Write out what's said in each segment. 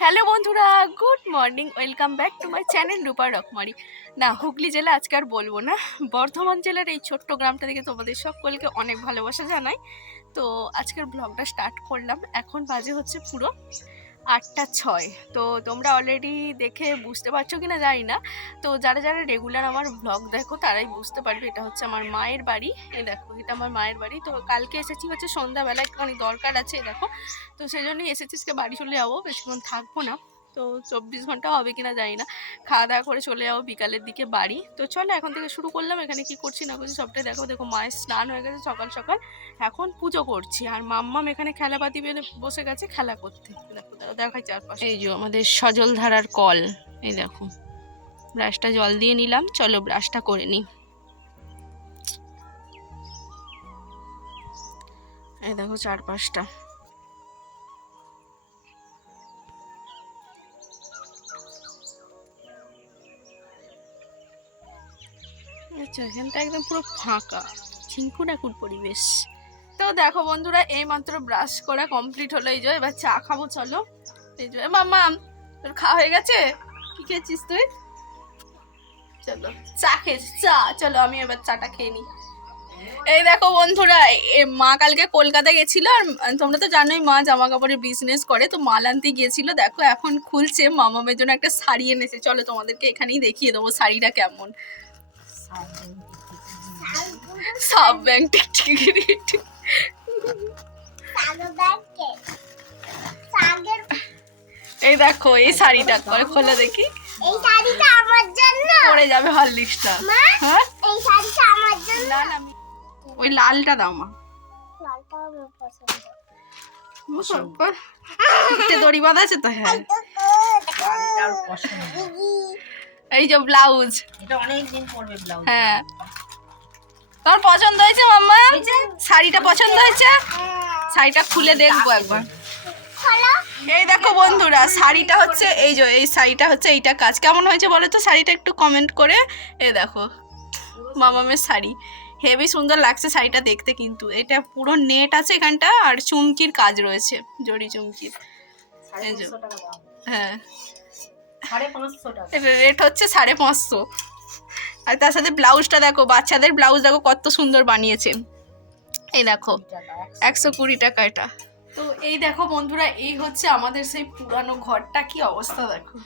Hello বন্ধুরা, good morning, welcome back to my channel Rupa Rokomari. না, হুগলি জেলা আজকে আর বলব না, বর্ধমান জেলার এই ছোট্ট গ্রামটা থেকে তোমাদের সকলকে অনেক ভালোবাসা জানাই। তো আজকের ব্লগটা স্টার্ট করলাম, এখন বাজে হচ্ছে পুরো আটটা ছয়। তো তোমরা অলরেডি দেখে বুঝতে পারছ কি না জানি না। তো যারা যারা রেগুলার আমার ব্লগ দেখো, তারাই বুঝতে পারবে এটা হচ্ছে আমার মায়ের বাড়ি। এ দেখো, এটা আমার মায়ের বাড়ি। তো কালকে এসেছি হচ্ছে সন্ধ্যাবেলা, একটুখানি দরকার আছে এ দেখো। তো সেই জন্যই এসেছি, আজকে বাড়ি চলে যাব, বেশিক্ষণ থাকব না। তো চব্বিশ ঘণ্টা হবে কিনা জানি না। খাওয়া দাওয়া করে চলে যাব বিকালের দিকে বাড়ি। তো চলো এখন থেকে শুরু করলাম এখানে কি করছি না করছি সবটাই দেখো। দেখো মায়ের স্নান হয়ে গেছে সকাল সকাল। এখন পুজো করছি আর মাম্মাম এখানে খেলাপাতি বেনে বসে গেছে খেলা করতে। দেখো দেখো দেখাই চারপাশে। এই যে আমাদের সজল ধারার কল এই দেখো। ব্রাশটা জল দিয়ে নিলাম চলো ব্রাশটা করে নিই। এই দেখো চারপাশটা। আচ্ছা এখানটা একদম পুরো ফাঁকা। ঝিঙ্কুনাকুর পরিবেশ। তো দেখো বন্ধুরা, এই মাত্র ব্রাশ করা কমপ্লিট হলো। এই যে, এবার চা খাব, চলো। এই যে মামা তোর খাওয়া হয়ে গেছে? কি খেয়েছিস তুই? চলো, চা খেয়েছি। চা, চলো, আমি এবার চাটা খেয়ে নিই। এই দেখো বন্ধুরা মা কালকে কলকাতা গেছিল, আর তোমরা তো জানোই মা জামা কাপড়ের বিজনেস করে, তো মাল আনতে গিয়েছিল। দেখো, এখন খুলছে, মামামের জন্য একটা শাড়ি এনেছে। চলো তোমাদেরকে এখানেই দেখিয়ে দেবো শাড়িটা কেমন। সাব ব্যাংক টিকটিকি এই দেখো এই শাড়িটা করে খোলা দেখি। এই শাড়িটা আমার জন্য পরে যাবে হরলিক্সটা মা হ্যাঁ? এই শাড়িটা আমার জন্য না না আমি ওই লালটা দাও মা। লালটা আমার পছন্দ দড়ি বাঁধা আছে তো? হ্যাঁ। এটার পছন্দ। দিদি এই যে ব্লাউজ। এটা অনেক দিন পরবে ব্লাউজ। হ্যাঁ। তোমার পছন্দ হয়েছে মাম্মা? শাড়িটা পছন্দ হয়েছে। শাড়িটা খুলে দেখব একবার। এই দেখো বন্ধুরা শাড়িটা হচ্ছে এই যে এই শাড়িটা হচ্ছে এইটা কাজ। কেমন হয়েছে বলো তো? শাড়িটা একটু কমেন্ট করে। এই দেখো মামামের শাড়ি। হেভি সুন্দর লাগছে শাড়িটা দেখতে কিন্তু। এটা পুরো নেট আছে এখানটা আর চুমকির কাজ রয়েছে জড়ি চুমকির। হ্যাঁ। রেট হচ্ছে সাড়ে পাঁচশো। আর তার সাথে ব্লাউজটা দেখো বাচ্চাদের ব্লাউজ দেখো কত সুন্দর বানিয়েছে। এই দেখো একশো কুড়ি। টাকা এটা। তো এই দেখো বন্ধুরা এই হচ্ছে আমাদের সেই পুরানো ঘরটা কি অবস্থা দেখো।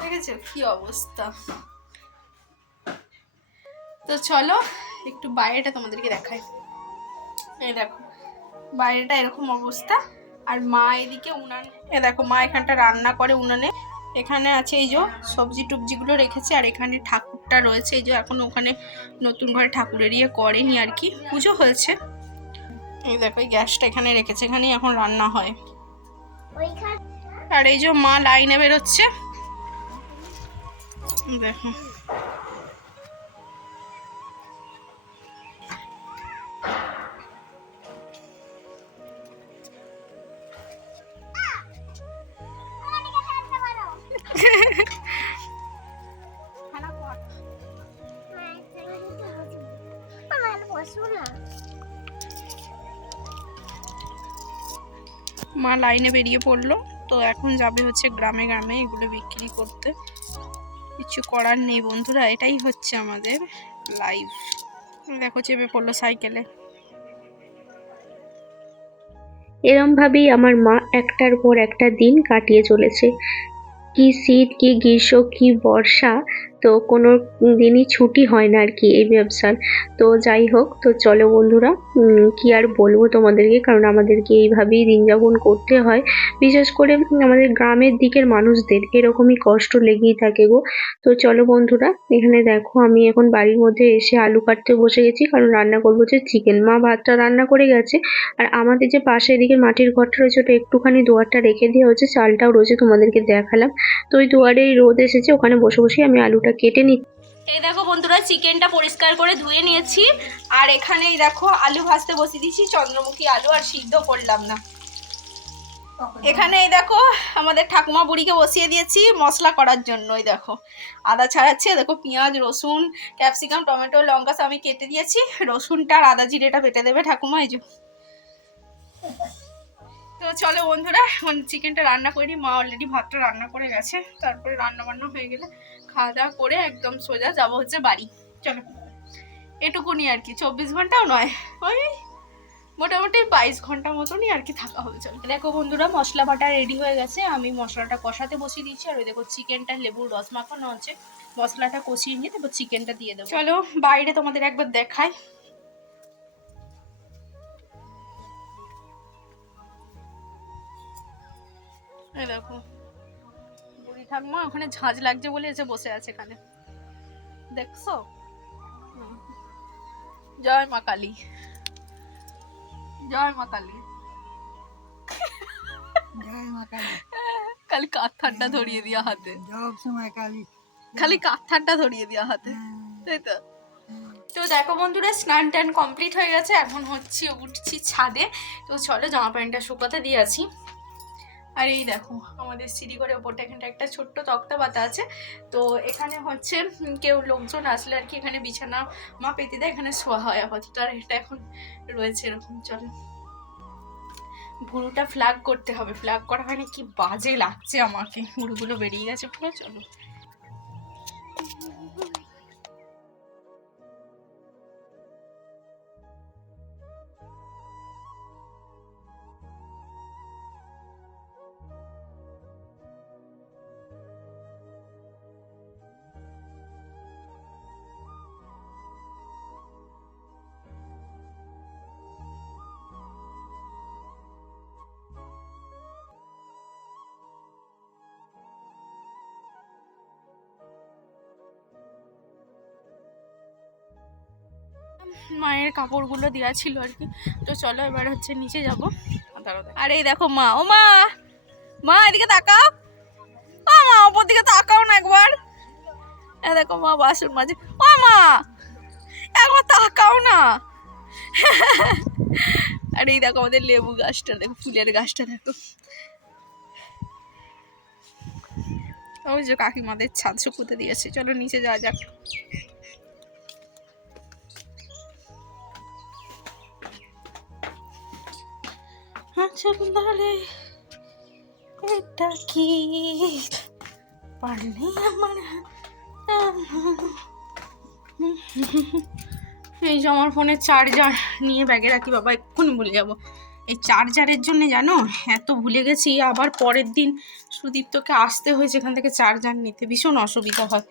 দেখেছ? কি অবস্থা। তো চলো একটু বাইরেটা তোমাদেরকে দেখাই। এই দেখো বাইরেটা এরকম অবস্থা। আর মা এদিকে উনান, এ দেখো মা এখানটা রান্না করে উনানে। এখানে আছে এই যে সবজি টুবজিগুলো রেখেছে, আর এখানে ঠাকুরটা রয়েছে। এই যে এখন ওখানে নতুন ঘরে ঠাকুরের ইয়ে করেনি আর কি। পুজো হয়েছে। এই দেখো, এই গ্যাসটা এখানে রেখেছে, এখানেই এখন রান্না হয়। আর এই যে মা লাইনে বেরোচ্ছে। দেখো। লাইনে বেরিয়ে পড়ল। তো এখন যাবে হচ্ছে গ্রামে গ্রামে এগুলো বিক্রি করতে। কিছু করার নেই বন্ধুরা, এটাই হচ্ছে আমাদের লাইফ দেখো চেপে পড়ল সাইকেলে এরমভাবেই আমার মা একটার পর একটা দিন কাটিয়ে চলেছে। কি শীত, কি গ্রীষ্ম, কি বর্ষা, তো কোনো দিনই ছুটি হয় না আর কি এই ব্যবসার। তো যাই হোক, তো চলো বন্ধুরা। কি আর বলব তোমাদেরকে? কারণ আমাদেরকে এইভাবেই দিন যাপন করতে হয়। বিশেষ করে আমাদের গ্রামের দিকের মানুষদের এরকমই কষ্ট লেগেই থাকে গো। তো চলো বন্ধুরা, এখানে দেখো আমি এখন বাড়ির মধ্যে এসে আলু কাটতে বসে গেছি। কারণ রান্না করব যে চিকেন। মা ভাতটা রান্না করে গেছে। আর আমাদের যে পাশে এদিকে মাটির ঘরটা রয়েছে, ওটা একটুখানি দুয়ারটা রেখে দেওয়া হচ্ছে চালটাও রয়েছে তোমাদেরকে দেখালাম। তো ওই দুয়ারেই রোদ এসেছে, ওখানে বসে বসে আমি আলুটা কেটে নিচ্ছি। এই দেখো বন্ধুরা, চিকেনটা পরিষ্কার করে ধুয়ে নিয়েছি। আর এখানে এই দেখো আলু ভাজতে বসিয়ে দিয়েছি, চন্দ্রমুখী আলু আর সিদ্ধ করলাম না। এখানে এই দেখো আমাদের ঠাকুমা বুড়িকে বসিয়ে দিয়েছি মশলা করার জন্য, এই দেখো। আদা ছাড়াচ্ছি, দেখো পেঁয়াজ, রসুন, ক্যাপসিকাম, টমেটো, লঙ্কা সব আমি কেটে দিয়েছি। রসুনটা আর আদা জিরেটা বেটে দেবে ঠাকুমা, এই যে। চলো বন্ধুরা চিকেনটা রান্না করে। মা অলরেডি ভাতটা রান্না করে গেছে, তারপরে রান্না বান্না হয়ে গেলে খাওয়া দাওয়া করে একদম সোজা যাব হচ্ছে বাড়ি। চলো। এটুকুনি আর কি চব্বিশ ঘন্টাও নয়। ওই মোটামুটি বাইশ ঘণ্টা মতনই আর কি থাকা হবে চলো। দেখো বন্ধুরা মশলা বাটা রেডি হয়ে গেছে। আমি মশলাটা কষাতে বসিয়ে দিচ্ছি আর ওই দেখো চিকেনটা লেবুর রস মাখানো হচ্ছে মশলাটা কষিয়ে নিয়ে তারপর চিকেনটা দিয়ে দেবো। চলো বাইরে তোমাদের একবার দেখাই। দেখো। ঠাকুমা ওখানে ঝাঁজ লাগছে বলে এসে বসে আছে এখানে। দেখছ? জয় মা কালী। জয় মা কালী। জয় মা কালী। খালি কাঁথারটা ধরিয়ে দিয়া হাতে। সব সময় কালী। খালি কাঁথারটা ধরিয়ে দিয়া হাতে। হ্যাঁ, তাই তো? তো দেখো বন্ধুরা স্নান টান কমপ্লিট হয়ে গেছে। এখন হচ্ছে উঠছি ছাদে। তো চলো জামা প্যান্টটা শুকাতে দিয়ে আছি আর এই দেখো, আমাদের সিঁড়ি করে ওপরটা, এখানটা একটা ছোট্ট তক্তা পাতা আছে। তো এখানে হচ্ছে কেউ লোকজন আসলে আর কি এখানে বিছানা মা পেতে দেয়, এখানে শোয়া হয় আপাতত। আর এটা এখন রয়েছে এরকম, চলো। ভুরুটা ফ্ল্যাগ করতে হবে। ফ্ল্যাগ করা হয়নি কি বাজে লাগছে আমাকে। ভুরুগুলো বেরিয়ে গেছে পুরো, চলো। মায়ের কাপড়গুলো দেওয়া ছিল আর কি। তো চলো এবার হচ্ছে নিচে যাব। আর এই দেখো মা ও মা মা এদিকে তাকাও। ও মা ওপর দিকে তাকাও না একবার। এ দেখো মা বাসুর মাঝে ও মা একবার তাকাও না। আর এই দেখো আমাদের লেবু গাছটা দেখো ফুলের গাছটা দেখো। ওই যে কাকিমাদের ছাদ শুকুতে দিয়েছে। চলো নিচে যাওয়া যাক। আচল এটা কি? পারলে আমার এই যে আমার ফোনের চার্জার নিয়ে ব্যাগে রাখি, বাবা, এক্ষুনি ভুলে যাব। এই চার্জারের জন্য জানো, এত ভুলে গেছি, আবার পরের দিন সুদীপ্তকে আসতে হয়েছে এখান থেকে চার্জার নিতে, ভীষণ অসুবিধা হয়।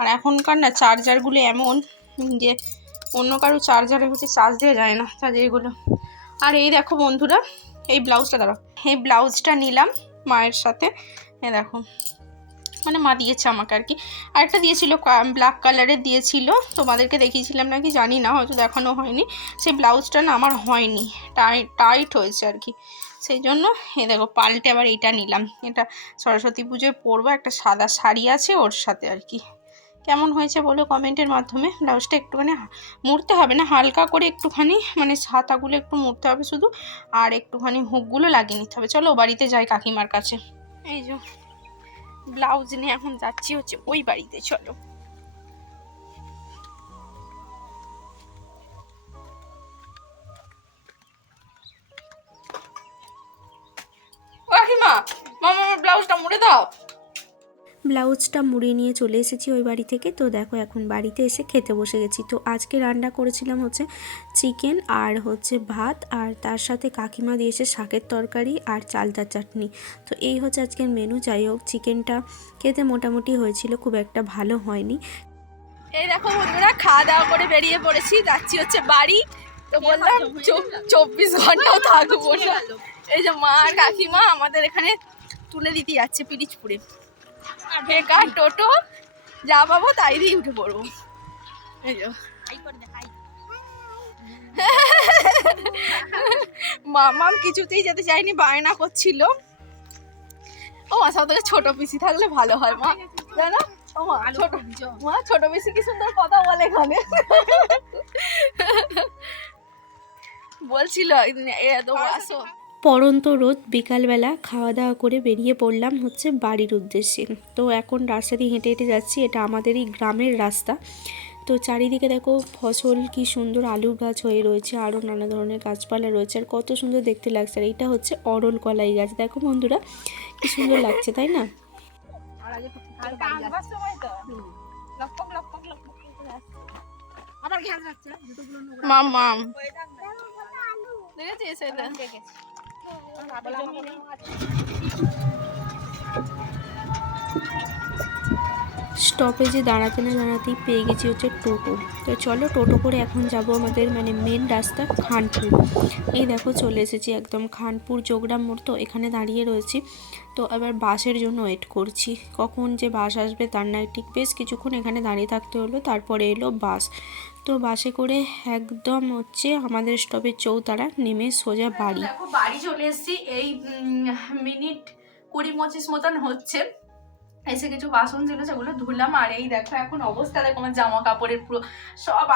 আর এখনকার না চার্জারগুলো এমন যে অন্য কারও চার্জারে হচ্ছে চার্জ দেওয়া যায় না চার্জারগুলো আর এই দেখো বন্ধুরা এই ব্লাউজটা দাঁড়াও। এই ব্লাউজটা নিলাম মায়ের সাথে। এ দেখো। মানে মা দিয়েছে আমাকে আর কি। আরেকটা দিয়েছিল ব্ল্যাক কালারের দিয়েছিল। তোমাদেরকে দেখিয়েছিলাম নাকি জানি না, হয়তো দেখানো হয়নি। সেই ব্লাউজটা না আমার হয়নি। টাইট টাইট হয়েছে আর কি। সেই জন্য এ দেখো, পাল্টে আবার এইটা নিলাম। এটা সরস্বতী পুজোয় পরবো। একটা সাদা শাড়ি আছে ওর সাথে আর কি। কেমন হয়েছে বলে কমেন্টের মাধ্যমে। ব্লাউজটা একটুখানি মুড়তে হবে না, হালকা করে একটুখানি মানে ছাতাগুলো একটু মুড়তে হবে শুধু, আর একটুখানি হুকগুলো লাগিয়ে নিতে হবে। চলো বাড়িতে যাই কাকিমার কাছে। এই যে, ব্লাউজ নিয়ে এখন যাচ্ছি হচ্ছে ওই বাড়িতে, চলো। কাকিমা, মামা, আমার ব্লাউজটা মুড়ে দাও। ব্লাউজটা মুড়িয়ে নিয়ে চলে এসেছি ওই বাড়ি থেকে। তো দেখো এখন বাড়িতে এসে খেতে বসে গেছি। তো আজকে রান্না করেছিলাম হচ্ছে চিকেন আর হচ্ছে ভাত আর তার সাথে কাকিমা দিয়েছে শাকের তরকারি আর চালতার চাটনি। তো এই হচ্ছে আজকের মেনু যাই হোক, চিকেনটা খেতে মোটামুটি হয়েছিল, খুব একটা ভালো হয়নি। এই দেখো বন্ধুরা, খাওয়া দাওয়া করে বেরিয়ে পড়েছি। যাচ্ছি হচ্ছে বাড়ি। তো বললাম চব্বিশ ঘন্টাও থাকব এই যে মা কাকিমা আমাদের এখানে তুলে দিতে যাচ্ছে পিরিচপুরে। বেকার টোটো যা পাবো তাই দিয়ে উঠে পড়ব। মামাম কিছুতেই যেতে চাইনি বায়না করছিল। ও মা সব থেকে ছোট পিসি থাকলে ভালো হয় মা। জানো? ও মা ছোট মা ছোট পিসি কি সুন্দর কথা বলে এখানে? বলছিল একদিন, এ তো আসো। পরন্ত রোদ বিকালবেলা খাওয়া দাওয়া করে বেরিয়ে পড়লাম হচ্ছে বাড়ির উদ্দেশ্যে। তো এখন রাস্তা দিয়ে হেঁটে হেঁটে যাচ্ছি এটা আমাদেরই গ্রামের রাস্তা। তো চারিদিকে দেখো ফসল কি সুন্দর আলুর গাছ হয়ে রয়েছে আরও নানা ধরনের গাছপালা রয়েছে আর কত সুন্দর দেখতে লাগছে। আর এটা হচ্ছে অরল কলাই গাছ। দেখো বন্ধুরা কি সুন্দর লাগছে তাই না? মাম মাম। স্টপেজে দাঁড়াতে না দাঁড়াতেই পেয়ে গেছি হচ্ছে টোটো। তো চলো টোটো করে এখন যাব আমাদের মানে মেন রাস্তা খানপুর। এই দেখো চলে এসেছি একদম খানপুর যোগরাম মোড়। তো এখানে দাঁড়িয়ে রয়েছি। তো এবার বাসের জন্য ওয়েট করছি। কখন যে বাস আসবে তার নাই ঠিক বেশ কিছুক্ষণ এখানে দাঁড়িয়ে থাকতে হলো, তারপরে এলো বাস। তো বাসে করে একদম হচ্ছে আমাদের স্টপের চৌতারা নেমে সোজা বাড়ি। দেখো, বাড়ি চলে এসেছি। এই মিনিট কুড়ি পঁচিশ মতন হচ্ছে। এসে কিছু বাসন ছিল সেগুলো ধুলাম আর এই দেখো এখন অবস্থা দেখো আমার জামা কাপড়ের পুরো সব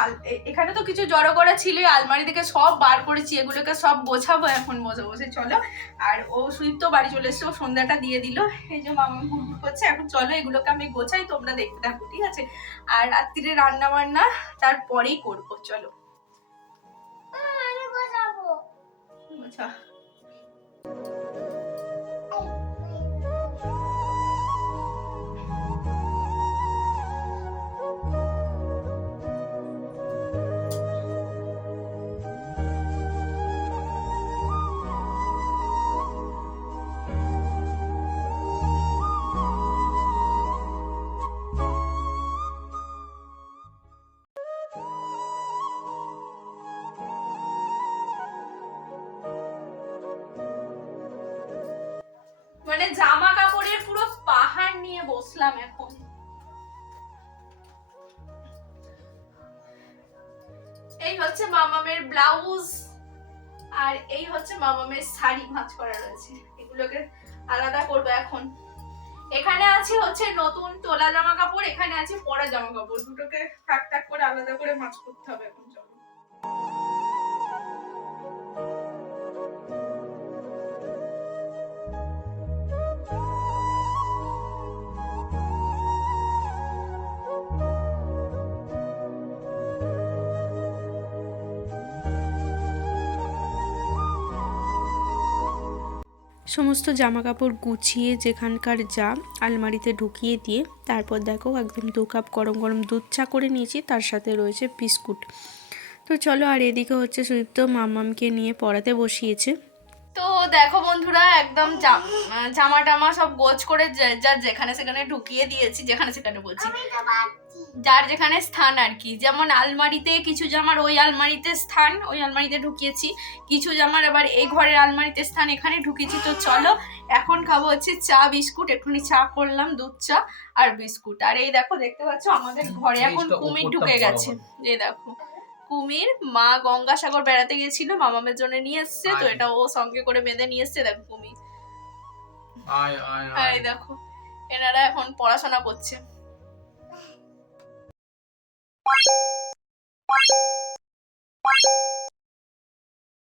এখানে তো কিছু জড়ো করা ছিল আলমারি থেকে সব বার করেছি এগুলোকে সব গোছাবো এখন বসে বসে চলো। আর ও সুইপ তো বাড়ি চলে এসছে ও সন্ধ্যাটা দিয়ে দিল এই যে মামা ঘুরঘুর করছে এখন চলো এগুলোকে আমি গোছাই তোমরা দেখতে থাকো ঠিক আছে? আর রাত্রিরে রান্না বান্না তারপরেই করব চলো। আমি মানে জামা কাপড়ের পুরো পাহাড় নিয়ে বসলাম এখন। এই হচ্ছে মামামের ব্লাউজ আর এই হচ্ছে মামামের শাড়ি ভাঁজ করা রয়েছে। এগুলোকে আলাদা করব এখন। এখানে আছে হচ্ছে নতুন তোলা জামা কাপড় এখানে আছে পরা জামা কাপড় দুটোকে টাক টাক করে আলাদা করে ভাঁজ করতে হবে এখন। সমস্ত জামা কাপড় গুছিয়ে যেখানকার যা আলমারিতে ঢুকিয়ে দিয়ে, তারপর দেখো একদম দু কাপ গরম গরম দুধ চা করে নিয়েছি, তার সাথে রয়েছে বিস্কুট। তো চলো আর এদিকে হচ্ছে সুদীপ্ত মামামকে নিয়ে পড়াতে বসিয়েছে। তো দেখো বন্ধুরা একদম জামা টামা সব গোছ করে যার যেখানে সেখানে ঢুকিয়ে দিয়েছি যেখানে সেখানে বলছি। যার যেখানে স্থান আর কি যেমন আলমারিতে কিছু জামার ওই আলমারিতে স্থান ওই আলমারিতে ঢুকিয়েছি। কিছু জামার আবার এই ঘরের আলমারিতে স্থান এখানে ঢুকিয়েছি তো চলো এখন খাব হচ্ছে চা বিস্কুট। এক্ষুনি চা করলাম দুধ চা আর বিস্কুট। আর এই দেখো দেখতে পাচ্ছ আমাদের ঘরে এখন কুমির ঢুকে গেছে। এই দেখো। কুমির মা গঙ্গাসাগর বেড়াতে গেছিল মামামের জন্য নিয়ে এসছে তো এটা ও সঙ্গে করে বেঁধে নিয়ে এসছে দেখো কুমির। আয় দেখো এনারা এখন পড়াশোনা করছে।